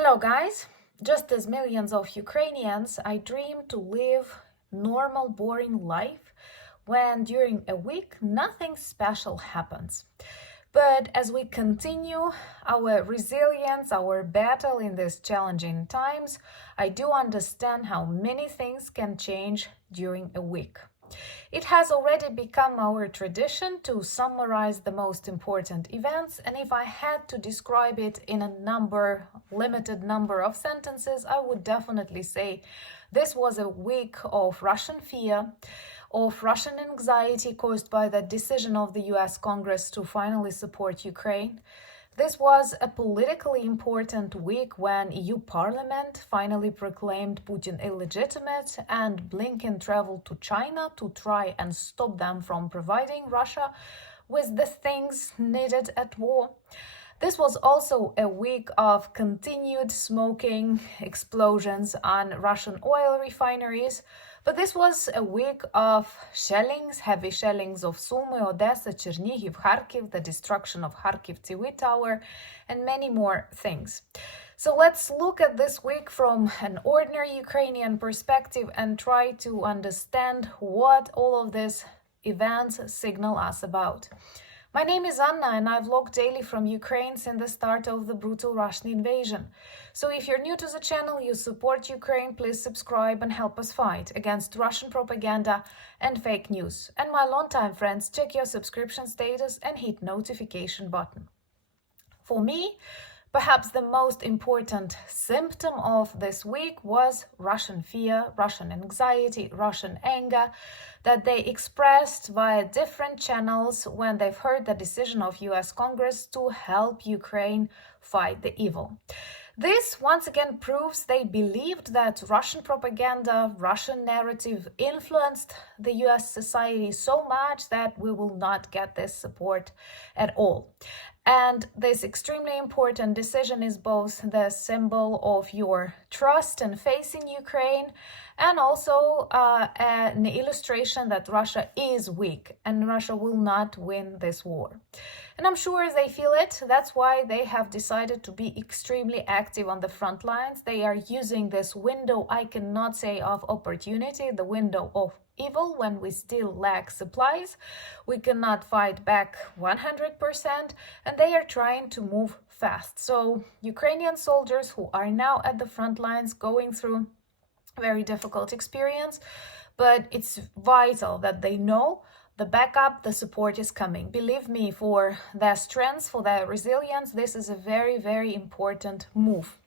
Hello guys! Just as millions of Ukrainians, I dream to live normal, boring life when during a week nothing special happens. But as we continue our resilience, our battle in these challenging times, I do understand how many things can change during a week. It has already become our tradition to summarize the most important events, and if I had to describe it in a limited number of sentences, I would definitely say this was a week of Russian fear, of Russian anxiety caused by the decision of the US Congress to finally support Ukraine. This was a politically important week when EU Parliament finally proclaimed Putin illegitimate and Blinken traveled to China to try and stop them from providing Russia with the things needed at war. This was also a week of continued smoking explosions on Russian oil refineries, but this was a week of shellings, heavy shellings of Sumy, Odessa, Chernihiv, Kharkiv, the destruction of Kharkiv TV tower, and many more things. So let's look at this week from an ordinary Ukrainian perspective and try to understand what all of these events signal us about. My name is Anna and I vlog daily from Ukraine since the start of the brutal Russian invasion. So if you're new to the channel, you support Ukraine, please subscribe and help us fight against Russian propaganda and fake news. And my longtime friends, check your subscription status and hit notification button. For me, perhaps the most important symptom of this week was Russian fear, Russian anxiety, Russian anger that they expressed via different channels when they've heard the decision of US Congress to help Ukraine fight the evil. This once again proves they believed that Russian propaganda, Russian narrative influenced the US society so much that we will not get this support at all. And this extremely important decision is both the symbol of your trust and faith in Ukraine and also an illustration that Russia is weak and Russia will not win this war. And I'm sure they feel it. That's why they have decided to be extremely active on the front lines. They are using this window, I cannot say of opportunity, the window of evil when we still lack supplies. We cannot fight back 100%, and they are trying to move fast. So Ukrainian soldiers who are now at the front lines going through a very difficult experience, but it's vital that they know the backup, the support is coming. Believe me, for their strength, for their resilience, this is a very, very important move.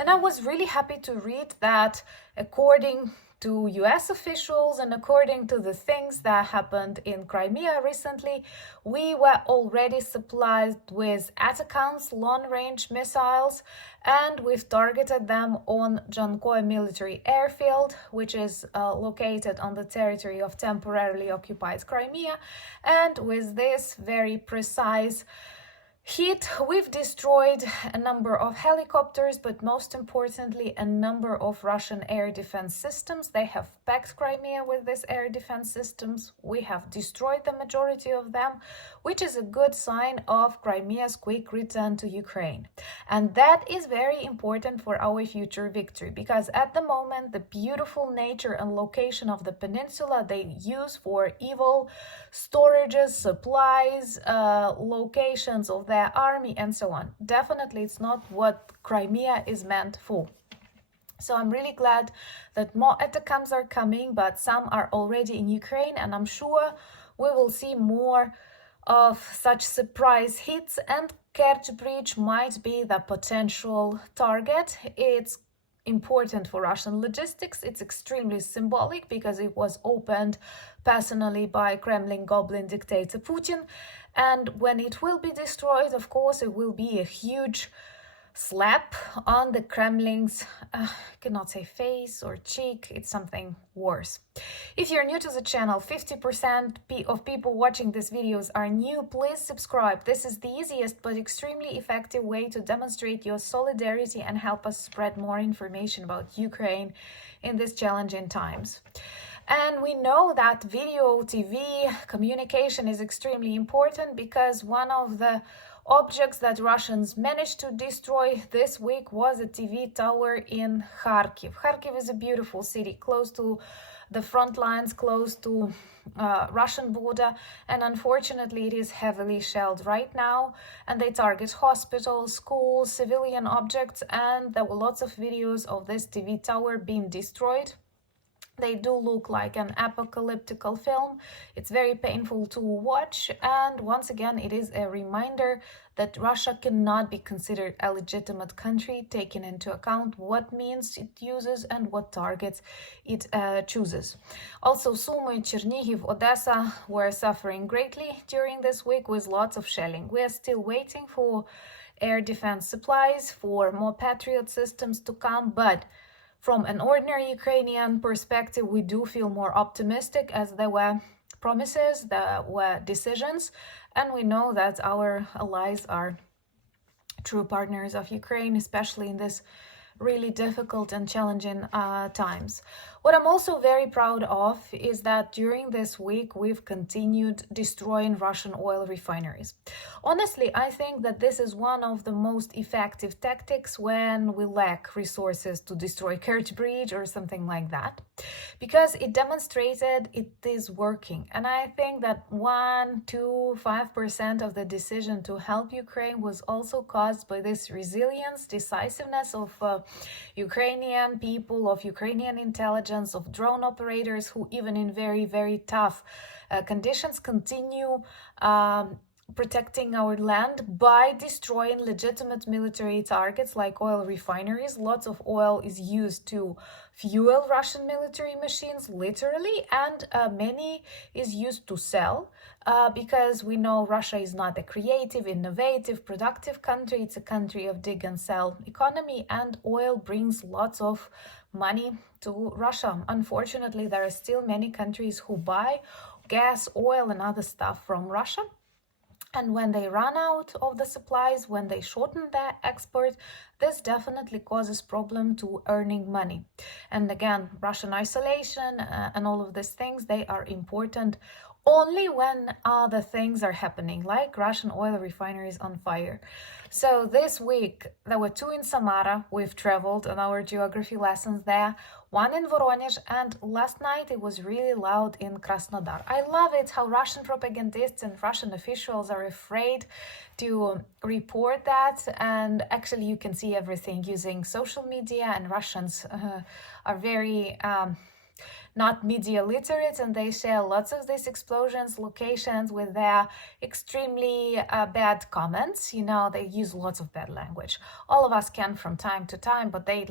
And I was really happy to read that according to US officials and according to the things that happened in Crimea recently, we were already supplied with ATACMS long-range missiles, and we've targeted them on Jankoe military airfield, which is located on the territory of temporarily occupied Crimea. And with this very precise hit, we've destroyed a number of helicopters, but most importantly, a number of Russian air defense systems. They have packed Crimea with these air defense systems. We have destroyed the majority of them, which is a good sign of Crimea's quick return to Ukraine. And that is very important for our future victory, because at the moment, the beautiful nature and location of the peninsula they use for evil storages, supplies, locations of their army and so on. Definitely it's not what Crimea is meant for. So I'm really glad that more ATACMS are coming, but some are already in Ukraine, and I'm sure we will see more of such surprise hits, and Kerch Bridge might be the potential target. It's important for Russian logistics. It's extremely symbolic because it was opened personally by Kremlin goblin dictator Putin. And when it will be destroyed, of course, it will be a huge slap on the Kremlin's, I cannot say face or cheek, it's something worse. If you're new to the channel, 50% of people watching these videos are new, please subscribe. This is the easiest but extremely effective way to demonstrate your solidarity and help us spread more information about Ukraine in these challenging times. And we know that video, TV, communication is extremely important because one of the Objects that Russians managed to destroy this week was a TV tower in Kharkiv. Kharkiv is a beautiful city, close to the front lines, close to Russian border, and unfortunately it is heavily shelled right now, and they target hospitals, schools, civilian objects, and there were lots of videos of this TV tower being destroyed. They do look like an apocalyptic film. It's very painful to watch, and once again it is a reminder that Russia cannot be considered a legitimate country, taking into account what means it uses and what targets it chooses. Also, Sumy, Chernihiv, Odessa were suffering greatly during this week with lots of shelling. We are still waiting for air defense supplies, for more Patriot systems to come, but from an ordinary Ukrainian perspective, we do feel more optimistic, as there were promises, there were decisions, and we know that our allies are true partners of Ukraine, especially in this really difficult and challenging times. What I'm also very proud of is that during this week we've continued destroying Russian oil refineries. Honestly, I think that this is one of the most effective tactics when we lack resources to destroy Kerch Bridge or something like that, because it demonstrated it is working. And I think that 1, 2, 5% of the decision to help Ukraine was also caused by this resilience, decisiveness of Ukrainian people, of Ukrainian intelligence, of drone operators who even in very, very tough conditions continue protecting our land by destroying legitimate military targets like oil refineries. Lots of oil is used to fuel Russian military machines, literally, and many is used to sell because we know Russia is not a creative, innovative, productive country. It's a country of dig and sell economy, and oil brings lots of money to Russia. Unfortunately, there are still many countries who buy gas, oil, and other stuff from Russia. And when they run out of the supplies, when they shorten their export, this definitely causes problem to earning money. And again, Russian isolation and all of these things, they are important only when other things are happening, like Russian oil refineries on fire. So this week, there were 2 in Samara. We've traveled on our geography lessons there. 1 in Voronezh, and last night it was really loud in Krasnodar. I love it how Russian propagandists and Russian officials are afraid to report that, and actually you can see everything using social media, and Russians are very not media literate, and they share lots of these explosions locations with their extremely bad comments. You know, they use lots of bad language. All of us can from time to time, but they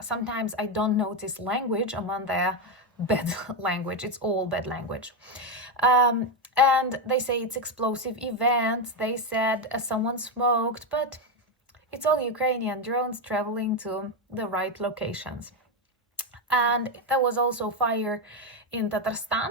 sometimes I don't notice language among their bad language. It's all bad language. And they say it's explosive events. They said someone smoked, but it's all Ukrainian drones traveling to the right locations. And there was also fire in Tatarstan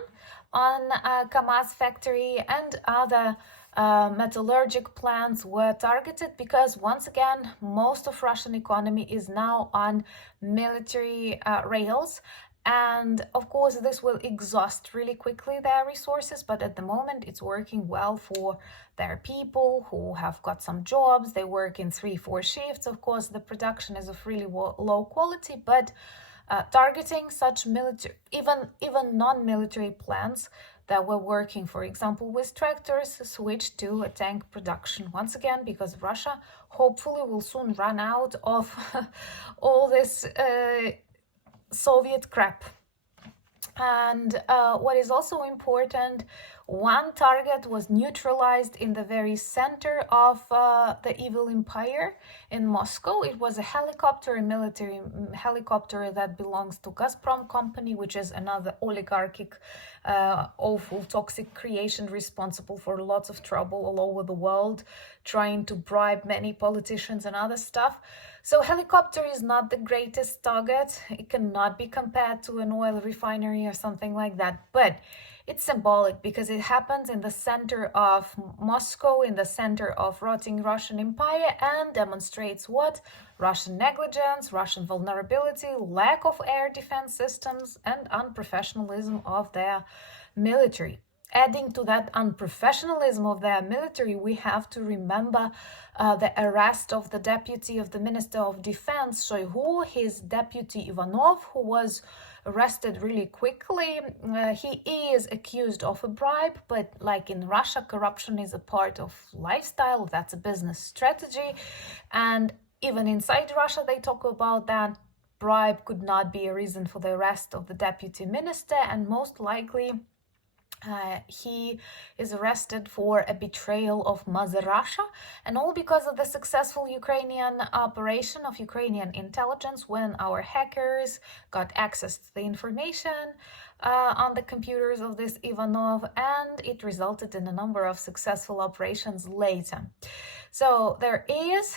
on a Kamaz factory, and other metallurgic plants were targeted because, once again, most of Russian economy is now on military rails. And of course, this will exhaust really quickly their resources, but at the moment it's working well for their people who have got some jobs. They work in 3-4 shifts. Of course, the production is of really low quality, but targeting such military, even non-military plants that were working, for example, with tractors, switched to a tank production once again, because Russia hopefully will soon run out of all this Soviet crap. And what is also important, one target was neutralized in the very center of the evil empire in Moscow. It was a helicopter, a military helicopter that belongs to Gazprom company, which is another oligarchic, awful, toxic creation responsible for lots of trouble all over the world, trying to bribe many politicians and other stuff. So helicopter is not the greatest target. It cannot be compared to an oil refinery or something like that. But it's symbolic because it happens in the center of Moscow, in the center of rotting Russian empire, and demonstrates what? Russian negligence, Russian vulnerability, lack of air defense systems, and unprofessionalism of their military. Adding to that unprofessionalism of their military, we have to remember the arrest of the deputy of the Minister of Defense, Shoigu, his deputy Ivanov, who was arrested really quickly. He is accused of a bribe, but like in Russia, corruption is a part of lifestyle, that's a business strategy. And even inside Russia, they talk about that. Bribe could not be a reason for the arrest of the deputy minister, and most likely he is arrested for a betrayal of Mother Russia, and all because of the successful Ukrainian operation of Ukrainian intelligence when our hackers got access to the information on the computers of this Ivanov, and it resulted in a number of successful operations later. So there is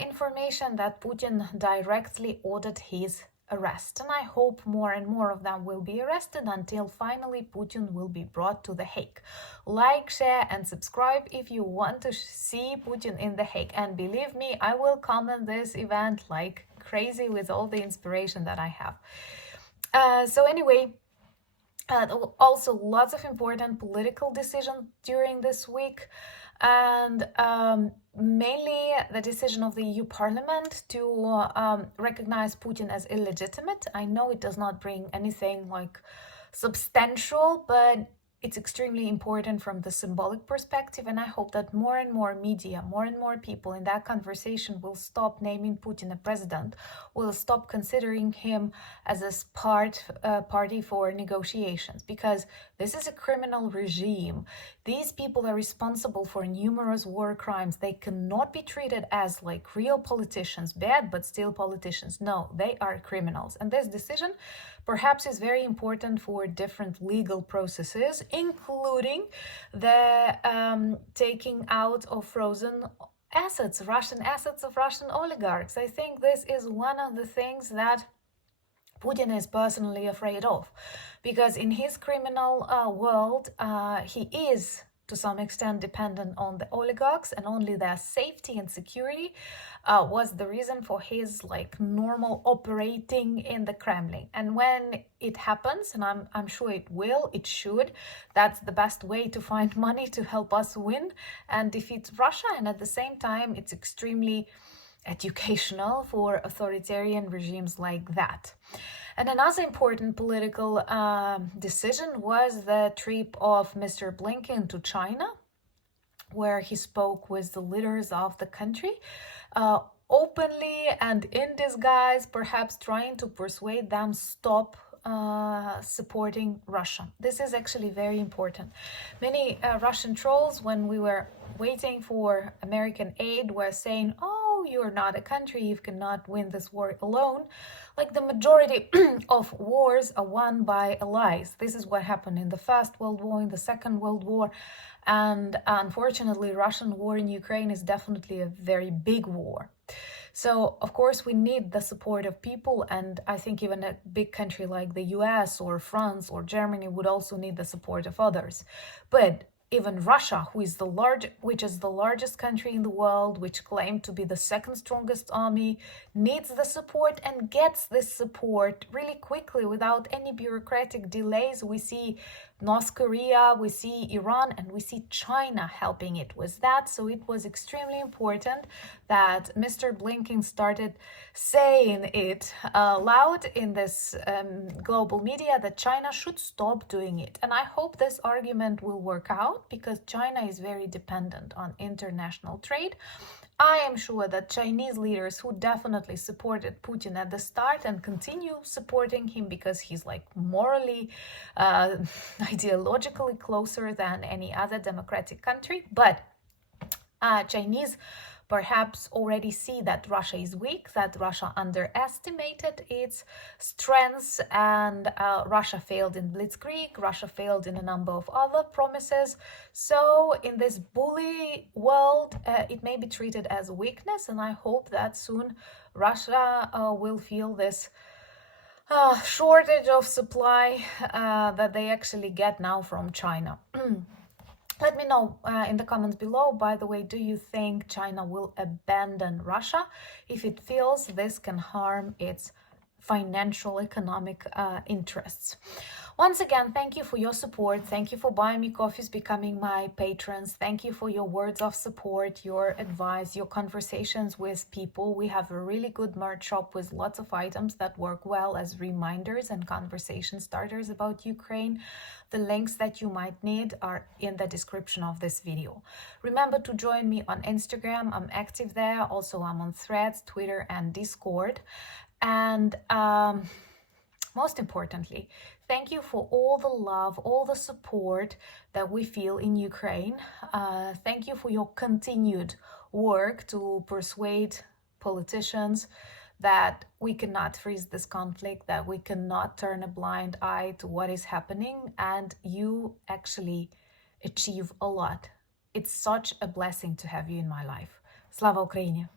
information that Putin directly ordered his arrest, and I hope more and more of them will be arrested until finally Putin will be brought to The Hague. Like, share and subscribe if you want to see Putin in The Hague, and believe me, I will comment this event like crazy with all the inspiration that I have. So anyway, also lots of important political decisions during this week, and mainly the decision of the EU Parliament to recognize Putin as illegitimate. I know it does not bring anything like substantial, but it's extremely important from the symbolic perspective, and I hope that more and more media, more and more people in that conversation will stop naming Putin a president, will stop considering him as a party for negotiations, because this is a criminal regime. These people are responsible for numerous war crimes. They cannot be treated as like real politicians, bad but still politicians. No, they are criminals. And this decision perhaps is very important for different legal processes, including the taking out of frozen assets, Russian assets of Russian oligarchs. I think this is one of the things that Putin is personally afraid of, because in his criminal world, he is to some extent dependent on the oligarchs, and only their safety and security was the reason for his like normal operating in the Kremlin. And when it happens, and I'm sure it will, it should, that's the best way to find money to help us win and defeat Russia. And at the same time, it's extremely educational for authoritarian regimes like that. And another important political decision was the trip of Mr. Blinken to China, where he spoke with the leaders of the country, openly and in disguise, perhaps trying to persuade them stop supporting Russia. This is actually very important. Many Russian trolls, when we were waiting for American aid, were saying, oh, you're not a country, you cannot win this war alone. Like the majority of wars are won by allies. This is what happened in the First World War, in the Second World War, and unfortunately, Russian war in Ukraine is definitely a very big war. So, of course, we need the support of people, and I think even a big country like the US or France or Germany would also need the support of others. But even Russia, which is the largest country in the world, which claimed to be the second strongest army, needs the support and gets this support really quickly without any bureaucratic delays. We see North Korea, we see Iran, and we see China helping it with that. So it was extremely important that Mr. Blinken started saying it loud in this global media that China should stop doing it. And I hope this argument will work out, because China is very dependent on international trade. I am sure that Chinese leaders who definitely supported Putin at the start and continue supporting him because he's like morally, ideologically closer than any other democratic country, but Chinese perhaps already see that Russia is weak, that Russia underestimated its strengths, and Russia failed in Blitzkrieg, Russia failed in a number of other promises. So in this bully world, it may be treated as a weakness, and I hope that soon Russia will feel this shortage of supply that they actually get now from China. Let me know in the comments below, by the way, do you think China will abandon Russia if it feels this can harm its financial, economic interests. Once again, thank you for your support. Thank you for buying me coffees, becoming my patrons. Thank you for your words of support, your advice, your conversations with people. We have a really good merch shop with lots of items that work well as reminders and conversation starters about Ukraine. The links that you might need are in the description of this video. Remember to join me on Instagram. I'm active there. Also, I'm on Threads, Twitter, and Discord. And most importantly, thank you for all the love, all the support that we feel in Ukraine. Thank you for your continued work to persuade politicians that we cannot freeze this conflict, that we cannot turn a blind eye to what is happening, and you actually achieve a lot. It's such a blessing to have you in my life. Slava Ukraini!